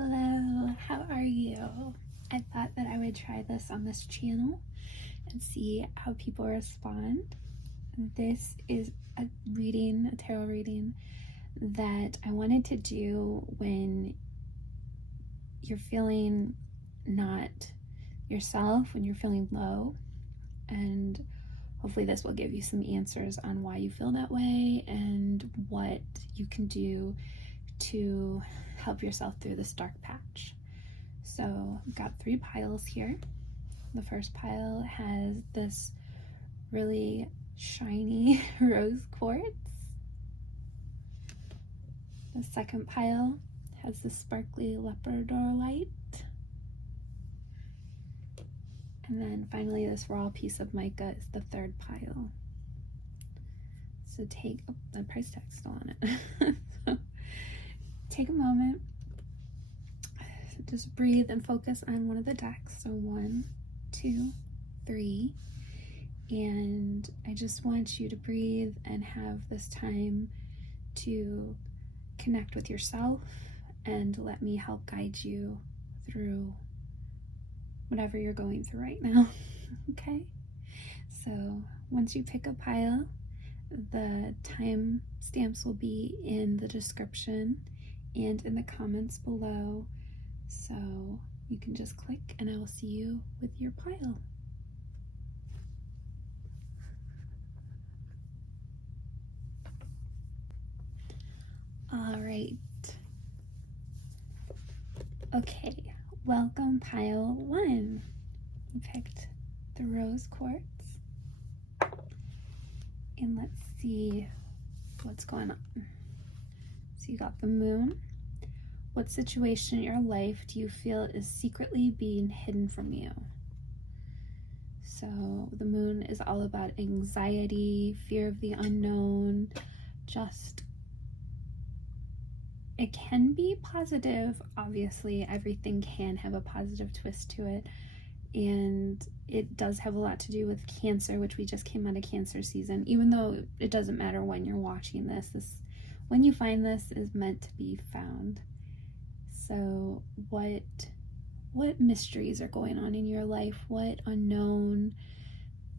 Hello, how are you? I thought that I would try this on this channel and see how people respond. This is a tarot reading that I wanted to do when you're feeling not yourself, when you're feeling low, and hopefully this will give you some answers on why you feel that way and what you can do to help yourself through this dark patch. So I've got 3 piles here. The first pile has this really shiny rose quartz. The second pile has the sparkly leopardorite. And then finally this raw piece of mica is the third pile. So take, the price tag's still on it. So take a moment, just breathe and focus on one of the decks. So 1, 2, 3. And I just want you to breathe and have this time to connect with yourself and let me help guide you through whatever you're going through right now. Okay? So once you pick a pile, the time stamps will be in the description and in the comments below. So you can just click and I will see you with your pile. All right. Okay, welcome pile 1. You picked the rose quartz. And let's see what's going on. So you got the moon. What situation in your life do you feel is secretly being hidden from you? So the moon is all about anxiety, fear of the unknown, it can be positive. Obviously, everything can have a positive twist to it. And it does have a lot to do with Cancer, which we just came out of Cancer season. Even though it doesn't matter when you're watching this, when you find this is meant to be found. So what mysteries are going on in your life? What unknown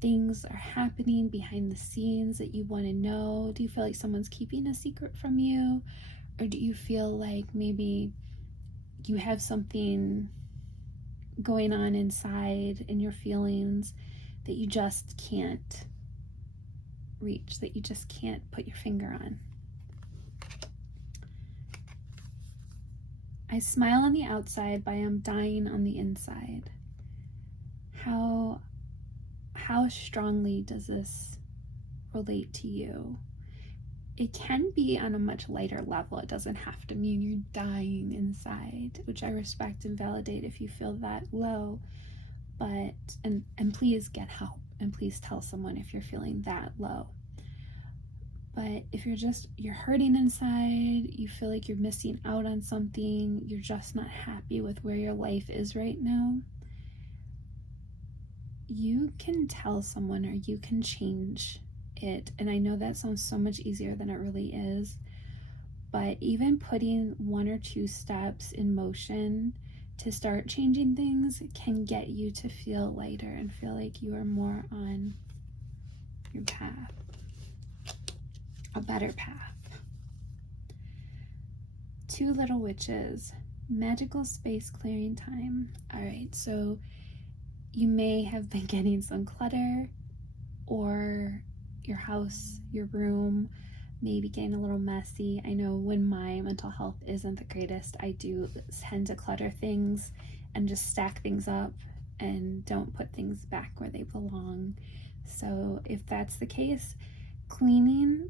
things are happening behind the scenes that you want to know? Do you feel like someone's keeping a secret from you? Or do you feel like maybe you have something going on inside in your feelings that you just can't reach, that you just can't put your finger on? I smile on the outside, but I am dying on the inside. How strongly does this relate to you? It can be on a much lighter level. It doesn't have to mean you're dying inside, which I respect and validate if you feel that low. But, and please get help, and please tell someone if you're feeling that low. But if you're hurting inside, you feel like you're missing out on something, you're just not happy with where your life is right now, you can tell someone or you can change it. And I know that sounds so much easier than it really is, but even putting 1 or 2 steps in motion to start changing things can get you to feel lighter and feel like you are more on your path, a better path. 2 little witches, magical space clearing time. All right, so you may have been getting some clutter, or your house, your room, maybe getting a little messy. I know when my mental health isn't the greatest, I do tend to clutter things and just stack things up and don't put things back where they belong. So if that's the case, cleaning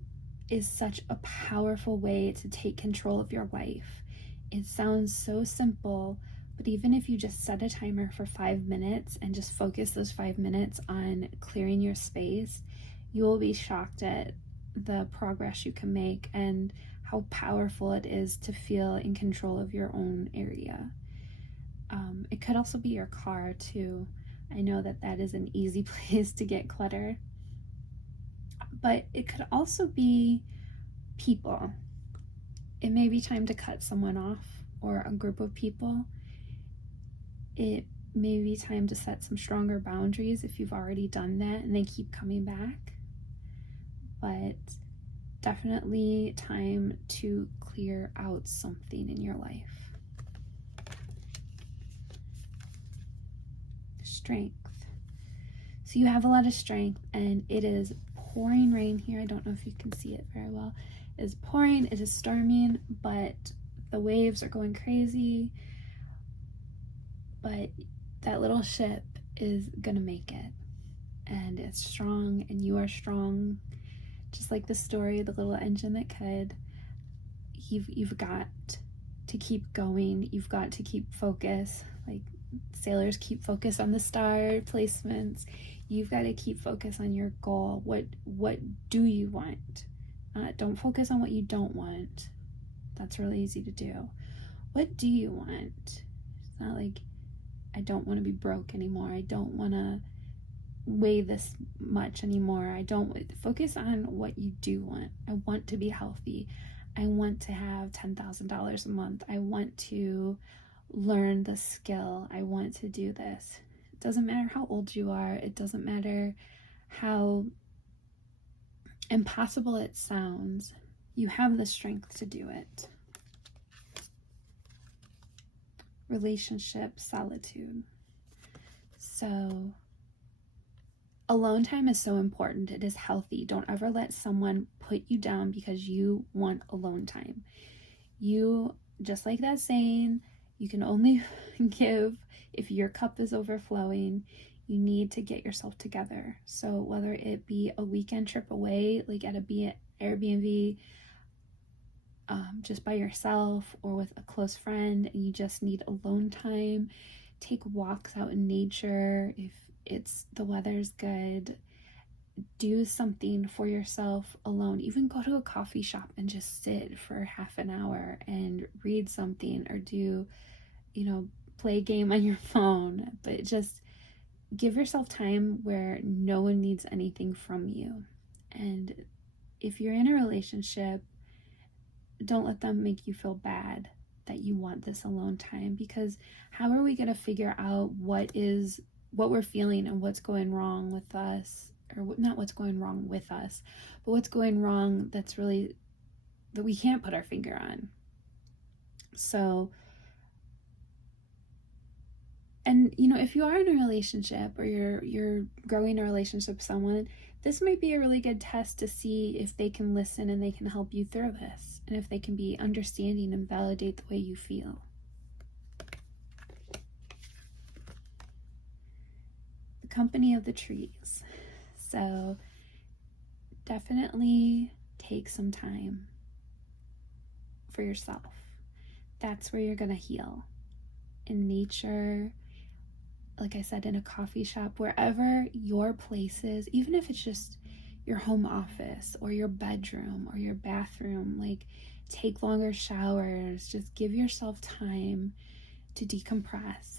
is such a powerful way to take control of your life. It sounds so simple, but even if you just set a timer for 5 minutes and just focus those 5 minutes on clearing your space, you will be shocked at the progress you can make and how powerful it is to feel in control of your own area. It could also be your car too. I know that is an easy place to get clutter, but it could also be people. It may be time to cut someone off or a group of people, it may be time to set some stronger boundaries if you've already done that and they keep coming back. But definitely time to clear out something in your life. Strength. So you have a lot of strength, and it is pouring rain here. I don't know if you can see it very well. It is pouring, it is storming, but the waves are going crazy. But that little ship is gonna make it, and it's strong, and you are strong. Just like the story, the little engine that could. You've got to keep going. You've got to keep focus. Like sailors keep focus on the star placements. You've got to keep focus on your goal. What do you want? Don't focus on what you don't want. That's really easy to do. What do you want? It's not like, I don't want to be broke anymore. I don't want to weigh this much anymore. I don't focus on what you do want. I want to be healthy. I want to have $10,000 a month. I want to learn the skill. I want to do this. It doesn't matter how old you are. It doesn't matter how impossible it sounds. You have the strength to do it. Relationship, solitude. So alone time is so important. It is healthy. Don't ever let someone put you down because you want alone time. You, just like that saying, you can only give if your cup is overflowing. You need to get yourself together. So whether it be a weekend trip away, like at a Airbnb, just by yourself or with a close friend, and you just need alone time, take walks out in nature. If the weather's good, do something for yourself alone. Even go to a coffee shop and just sit for half an hour and read something, or do, play a game on your phone. But just give yourself time where no one needs anything from you. And if you're in a relationship, don't let them make you feel bad that you want this alone time, because how are we going to figure out what we're feeling and what's going wrong with us, or not what's going wrong with us, but what's going wrong that we can't put our finger on. So, and if you are in a relationship, or you're growing a relationship with someone, this might be a really good test to see if they can listen and they can help you through this, and if they can be understanding and validate the way you feel. The company of the trees. So definitely take some time for yourself. That's where you're going to heal. In nature, like I said, in a coffee shop, wherever your place is, even if it's just your home office or your bedroom or your bathroom, like take longer showers. Just give yourself time to decompress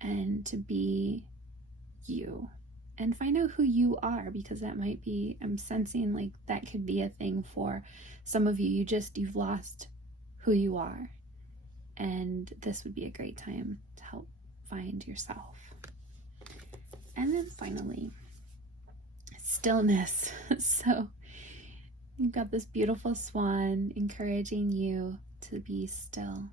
and to be you, and find out who you are, because that might be, I'm sensing like that could be a thing for some of you. You've lost who you are, and this would be a great time to help find yourself. And then finally, stillness. So you've got this beautiful swan encouraging you to be still.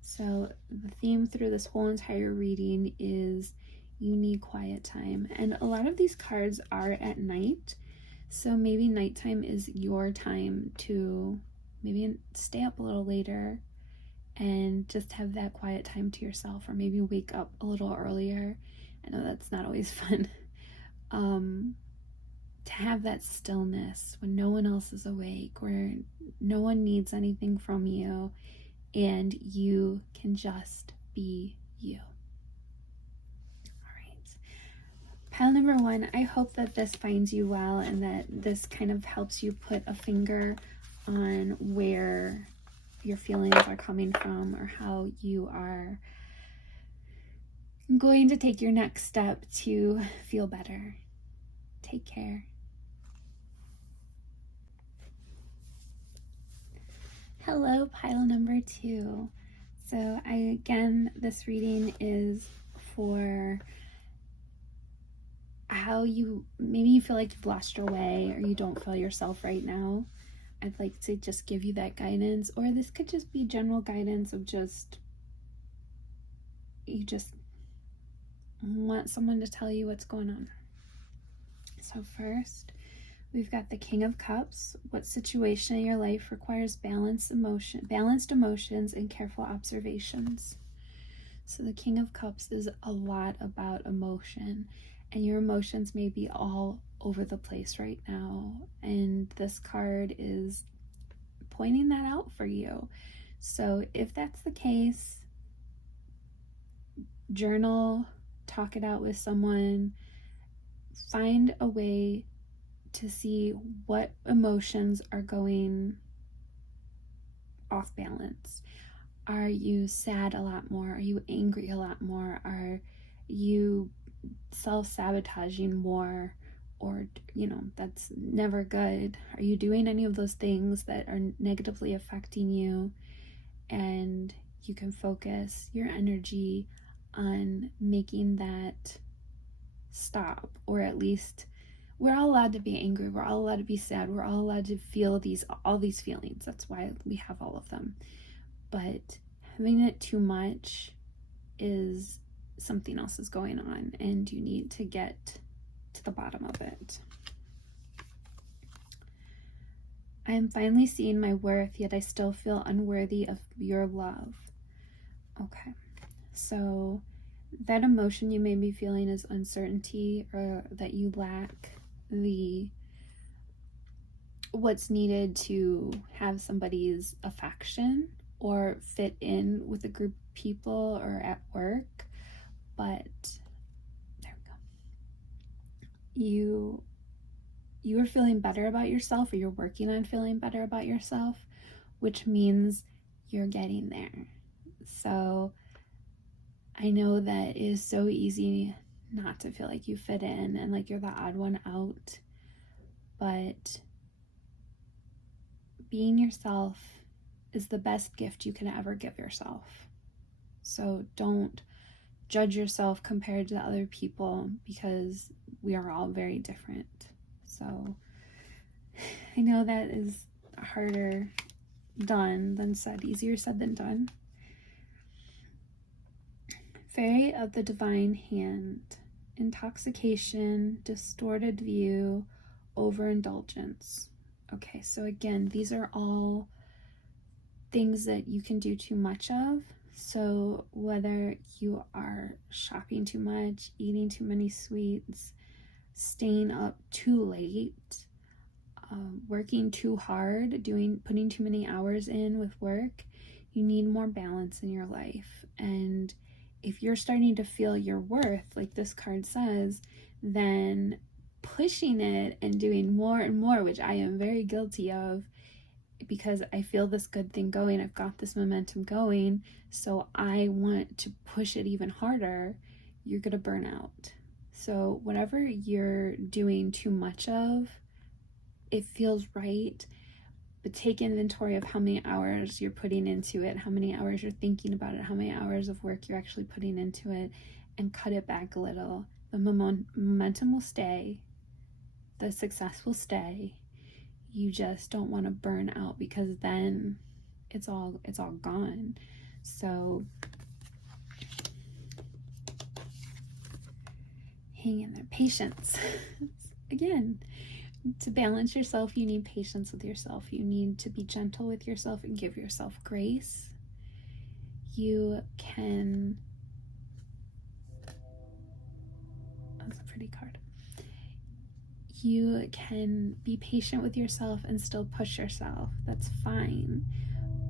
So the theme through this whole entire reading is you need quiet time. And a lot of these cards are at night. So maybe nighttime is your time to maybe stay up a little later and just have that quiet time to yourself, or maybe wake up a little earlier. I know that's not always fun. To have that stillness when no one else is awake, where no one needs anything from you, and you can just be you. All right. Pile number 1, I hope that this finds you well, and that this kind of helps you put a finger on where your feelings are coming from, or how you are going to take your next step to feel better. Take care. Hello, pile number 2. So this reading is for how maybe you feel like you've lost your way or you don't feel yourself right now. I'd like to just give you that guidance, or this could just be general guidance of you just want someone to tell you what's going on. So first, we've got the King of Cups. What situation in your life requires balanced emotions and careful observations? So the King of Cups is a lot about emotion, and your emotions may be all over the place right now. And this card is pointing that out for you. So if that's the case, journal, talk it out with someone, find a way to see what emotions are going off balance. Are you sad a lot more? Are you angry a lot more? Are you self-sabotaging more? Or, that's never good. Are you doing any of those things that are negatively affecting you? And you can focus your energy on making that stop, or at least we're all allowed to be angry, we're all allowed to be sad, we're all allowed to feel all these feelings. That's why we have all of them. But having it too much is something else is going on, and you need to get to the bottom of it. I am finally seeing my worth, yet I still feel unworthy of your love. Okay, so that emotion you may be feeling is uncertainty, or that you lack what's needed to have somebody's affection or fit in with a group of people or at work. But there we go. You are feeling better about yourself, or you're working on feeling better about yourself, which means you're getting there. So I know that it is so easy not to feel like you fit in and like you're the odd one out, but being yourself is the best gift you can ever give yourself. So don't judge yourself compared to other people, because we are all very different. So I know that is harder done than said, easier said than done. Fairy of the Divine Hand, intoxication, distorted view, overindulgence. Okay, so again, these are all things that you can do too much of. So whether you are shopping too much, eating too many sweets, staying up too late, working too hard, putting too many hours in with work, you need more balance in your life. And if you're starting to feel your worth, like this card says, then pushing it and doing more and more, which I am very guilty of, because I feel this good thing going, I've got this momentum going, so I want to push it even harder, you're gonna burn out. So whatever you're doing too much of, it feels right, but take inventory of how many hours you're putting into it, how many hours you're thinking about it, how many hours of work you're actually putting into it, and cut it back a little. The momentum will stay, the success will stay. You just don't want to burn out, because then it's all gone. So hang in there. Patience. Again, to balance yourself, you need patience with yourself. You need to be gentle with yourself and give yourself grace. You can, that's a pretty card. You can be patient with yourself and still push yourself. That's fine.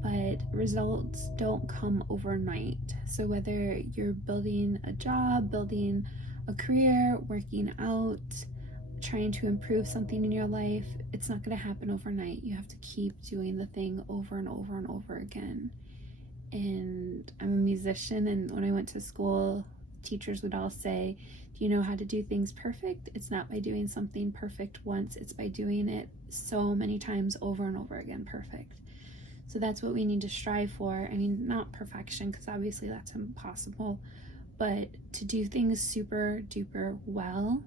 But results don't come overnight. So whether you're building a job, building a career, working out, trying to improve something in your life, it's not going to happen overnight. You have to keep doing the thing over and over and over again. And I'm a musician, and when I went to school, teachers would all say, do you know how to do things perfect? It's not by doing something perfect once, it's by doing it so many times over and over again perfect. So that's what we need to strive for. I mean, not perfection, because obviously that's impossible, but to do things super duper well,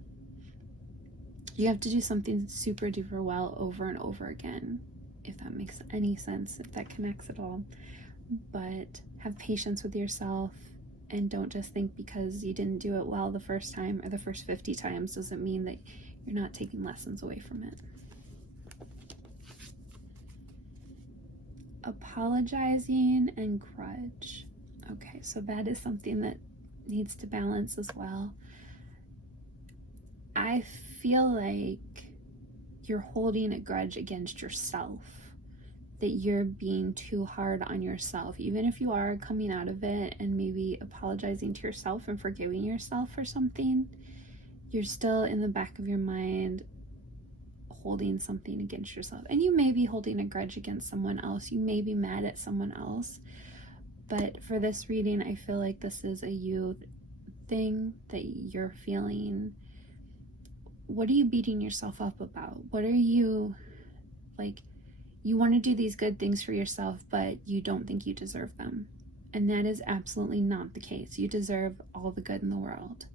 you have to do something super duper well over and over again, if that makes any sense, if that connects at all. But have patience with yourself, and don't just think because you didn't do it well the first time or the first 50 times doesn't mean that you're not taking lessons away from it. Apologizing and grudge. Okay, so that is something that needs to balance as well. I feel like you're holding a grudge against yourself, that you're being too hard on yourself. Even if you are coming out of it and maybe apologizing to yourself and forgiving yourself for something, you're still in the back of your mind holding something against yourself. And you may be holding a grudge against someone else. You may be mad at someone else. But for this reading, I feel like this is a you thing that you're feeling. What are you beating yourself up about? What are you, like, you want to do these good things for yourself, but you don't think you deserve them. And that is absolutely not the case. You deserve all the good in the world.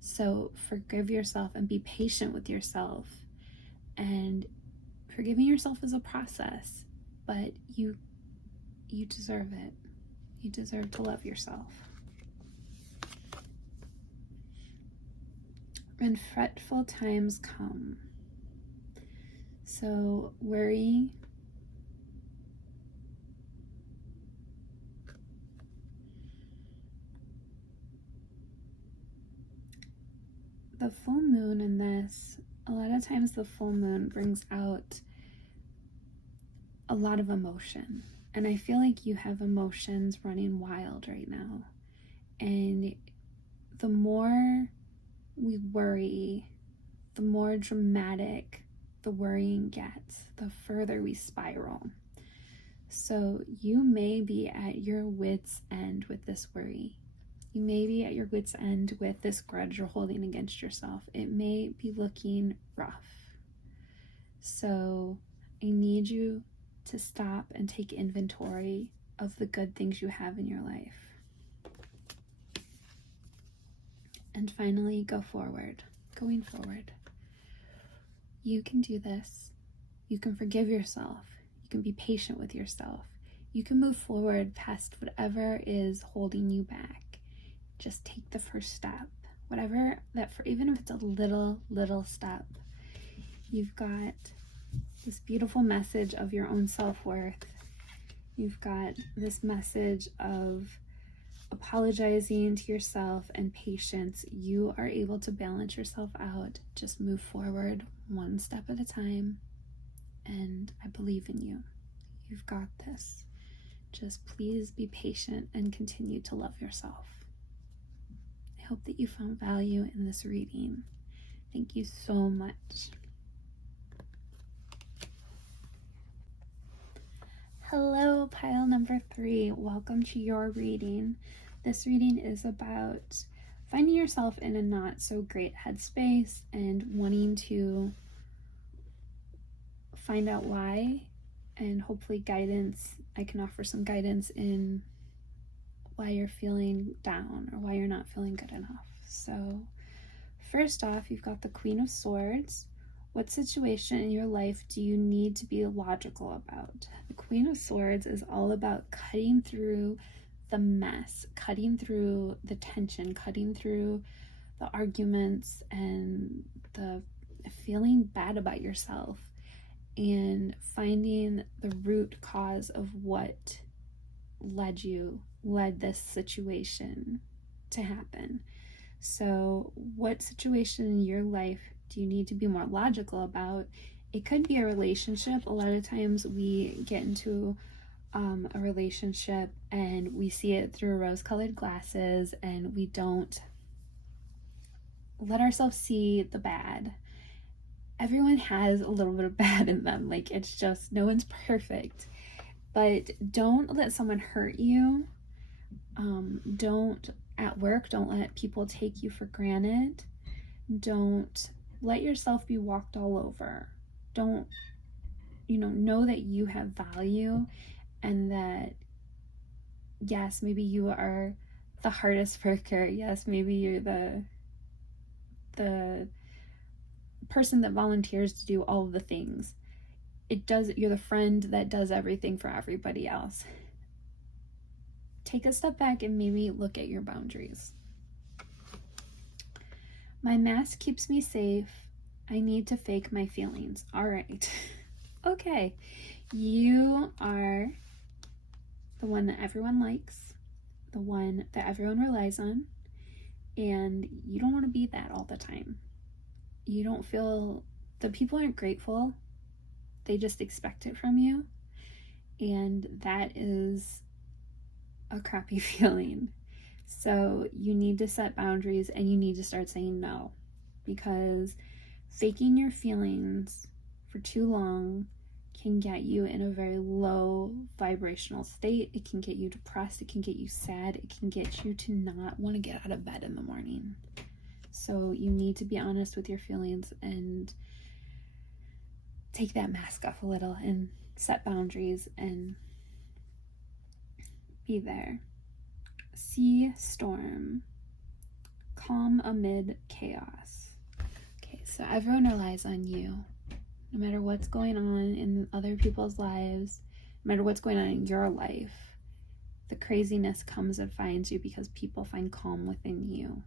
So forgive yourself and be patient with yourself. And forgiving yourself is a process, but you deserve it. You deserve to love yourself. When fretful times come. So worry, the full moon in this, a lot of times the full moon brings out a lot of emotion. And I feel like you have emotions running wild right now. And the more we worry, the more dramatic the worrying gets, the further we spiral. So you may be at your wit's end with this worry. You may be at your wit's end with this grudge you're holding against yourself. It may be looking rough. So I need you to stop and take inventory of the good things you have in your life. And finally, going forward. You can do this. You can forgive yourself. You can be patient with yourself. You can move forward past whatever is holding you back. Just take the first step. Whatever that, for even if it's a little step. You've got this beautiful message of your own self-worth. You've got this message of apologizing to yourself and patience. You are able to balance yourself out. Just move forward one step at a time. And I believe in you. You've got this. Just please be patient and continue to love yourself. I hope that you found value in this reading. Thank you so much. Hello, pile number 3. Welcome to your reading. This reading is about finding yourself in a not so great headspace and wanting to find out why, and hopefully guidance. I can offer some guidance in why you're feeling down or why you're not feeling good enough. So first off, you've got the Queen of Swords. What situation in your life do you need to be logical about? The Queen of Swords is all about cutting through the mess, cutting through the tension, cutting through the arguments and the feeling bad about yourself, and finding the root cause of what led this situation to happen. So what situation in your life do you need to be more logical about? It could be a relationship. A lot of times we get into a relationship and we see it through rose-colored glasses, and we don't let ourselves see the bad. Everyone has a little bit of bad in them. Like, it's just, no one's perfect. But don't let someone hurt you. At work, don't let people take you for granted. Don't let yourself be walked all over. Don't, know that you have value, and that, yes, maybe you are the hardest worker. Yes, maybe you're the person that volunteers to do all of the things. You're the friend that does everything for everybody else. Take a step back and maybe look at your boundaries. My mask keeps me safe. I need to fake my feelings. All right. Okay. You are the one that everyone likes, the one that everyone relies on, and you don't want to be that all the time. You don't feel, the people aren't grateful, they just expect it from you, and that is a crappy feeling. So you need to set boundaries and you need to start saying no, because faking your feelings for too long can get you in a very low vibrational state. It can get you depressed, it can get you sad, it can get you to not want to get out of bed in the morning. So you need to be honest with your feelings and take that mask off a little and set boundaries and be there. Sea storm, calm amid chaos. Okay, so everyone relies on you. No matter what's going on in other people's lives, no matter what's going on in your life, the craziness comes and finds you because people find calm within you.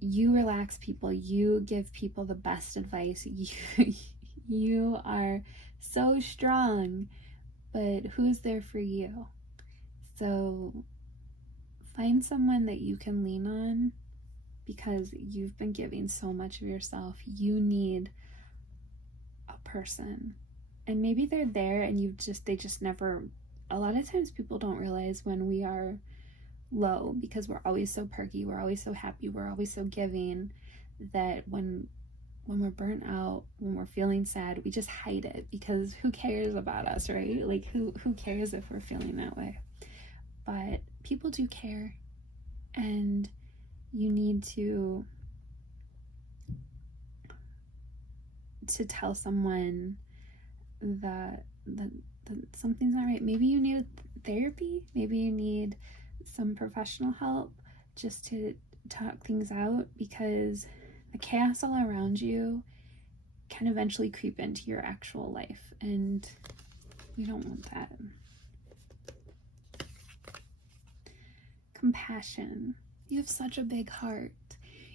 You relax people, you give people the best advice. You are so strong, but who's there for you? So find someone that you can lean on, because you've been giving so much of yourself. You need a person, and maybe they're there and they just never, a lot of times people don't realize when we are low, because we're always so perky, we're always so happy, we're always so giving, that when we're burnt out, when we're feeling sad, we just hide it, because who cares about us, right? Like who cares if we're feeling that way? But people do care, and you need to tell someone that something's not right. Maybe you need therapy, maybe you need some professional help just to talk things out, because the chaos all around you can eventually creep into your actual life, and we don't want that. Compassion. You have such a big heart.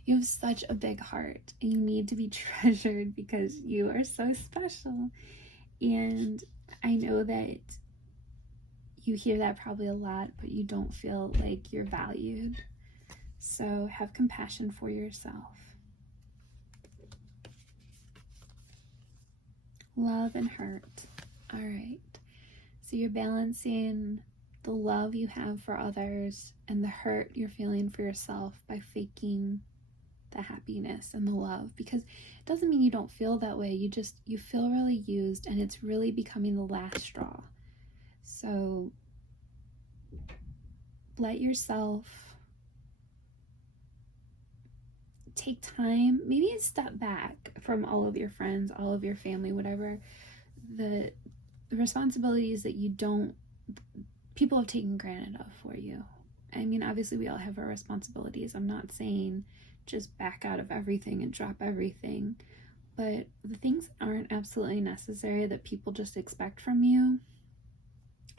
You have such a big heart, and you need to be treasured because you are so special. And I know that you hear that probably a lot, but you don't feel like you're valued. So have compassion for yourself. Love and hurt. All right. So you're balancing the love you have for others and the hurt you're feeling for yourself by faking the happiness and the love, because it doesn't mean you don't feel that way. You feel really used, and it's really becoming the last straw. So let yourself take time, maybe step back from all of your friends, all of your family, whatever the responsibilities that people have taken granted of for you. I mean, obviously we all have our responsibilities. I'm not saying just back out of everything and drop everything, but the things that aren't absolutely necessary that people just expect from you,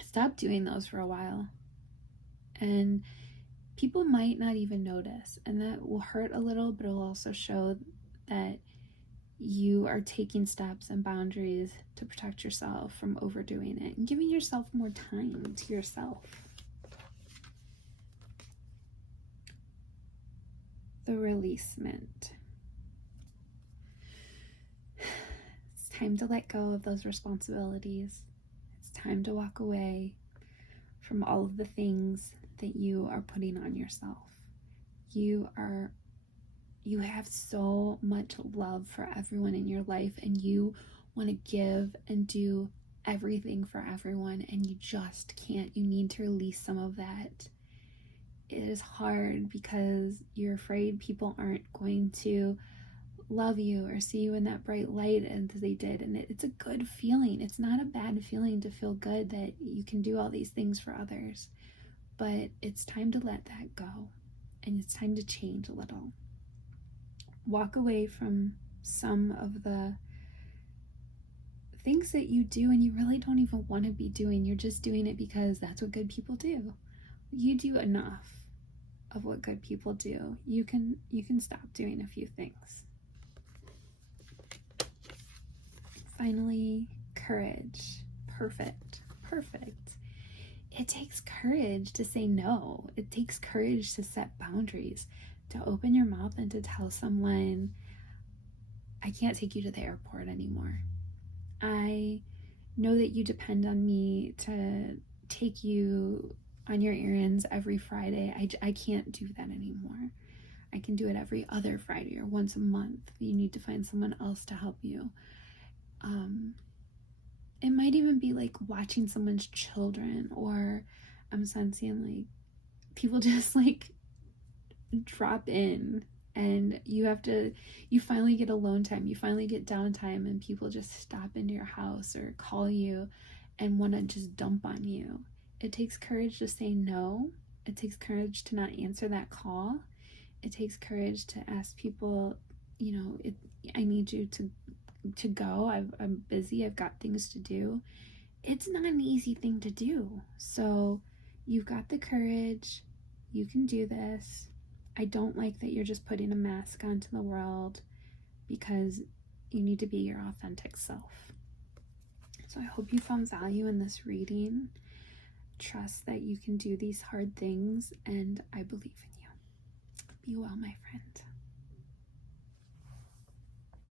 stop doing those for a while. And people might not even notice, and that will hurt a little, but it'll also show that you are taking steps and boundaries to protect yourself from overdoing it and giving yourself more time to yourself. The releasement. It's time to let go of those responsibilities. It's time to walk away from all of the things that you are putting on yourself. You have so much love for everyone in your life, and you want to give and do everything for everyone, and you just can't. You need to release some of that. It is hard because you're afraid people aren't going to love you or see you in that bright light as they did. And it's a good feeling. It's not a bad feeling to feel good that you can do all these things for others. But it's time to let that go. And it's time to change a little. Walk away from some of the things that you do and you really don't even want to be doing. You're just doing it because that's what good people do. You do enough of what good people do. You can stop doing a few things. Finally, courage. Perfect. It takes courage to say no. It takes courage to set boundaries, to open your mouth and to tell someone, I can't take you to the airport anymore. I know that you depend on me to take you on your errands every Friday. I can't do that anymore. I can do it every other Friday or once a month. You need to find someone else to help you. It might even be like watching someone's children, or I'm sensing like people just like drop in and you finally get alone time, you finally get downtime, and people just stop into your house or call you and want to just dump on you. It takes courage to say no. It takes courage to not answer that call. It takes courage to ask people, I need you to go. I'm busy. I've got things to do. It's not an easy thing to do. So you've got the courage. You can do this. I don't like that you're just putting a mask onto the world because you need to be your authentic self. So I hope you found value in this reading. Trust that you can do these hard things, and I believe in you. Be well, my friend.